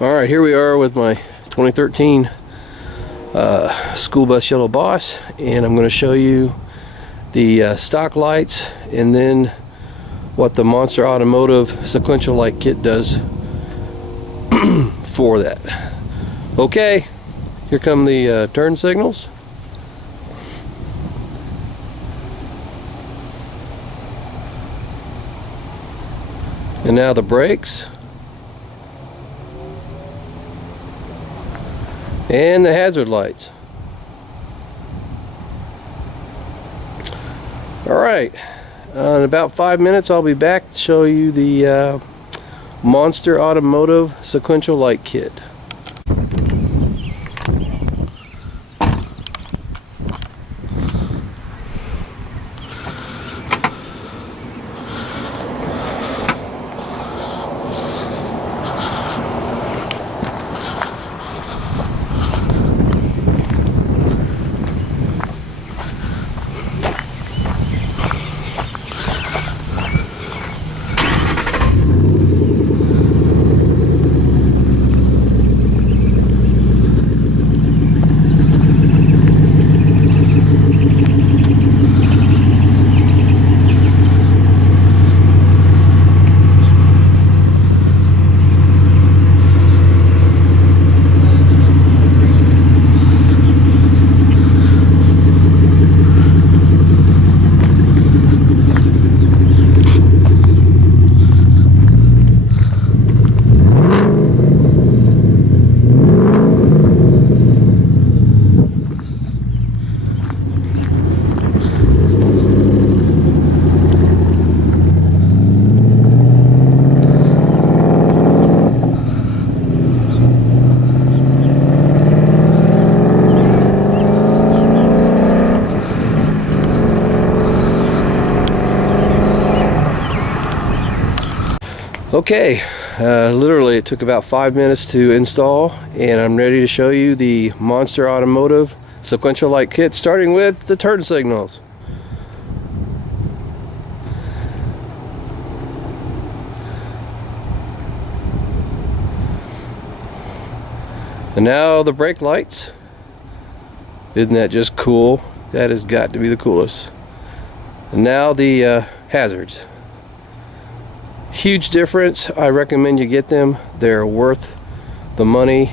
Alright, here we are with my 2013 school bus yellow Boss, and I'm going to show you the stock lights and then what the Monzter Automotive sequential light kit does for that. Okay, here come the turn signals. And now the brakes. And the hazard lights. Alright, in about 5 minutes I'll be back to show you the Monzter Automotive sequential light kit. Okay, literally it took about 5 minutes to install, and I'm ready to show you the Monzter Automotive sequential light kit, starting with the turn signals. And now the brake lights. Isn't that just cool? That has got to be the coolest. And now the hazards. Huge difference. I recommend you get them. They're worth the money.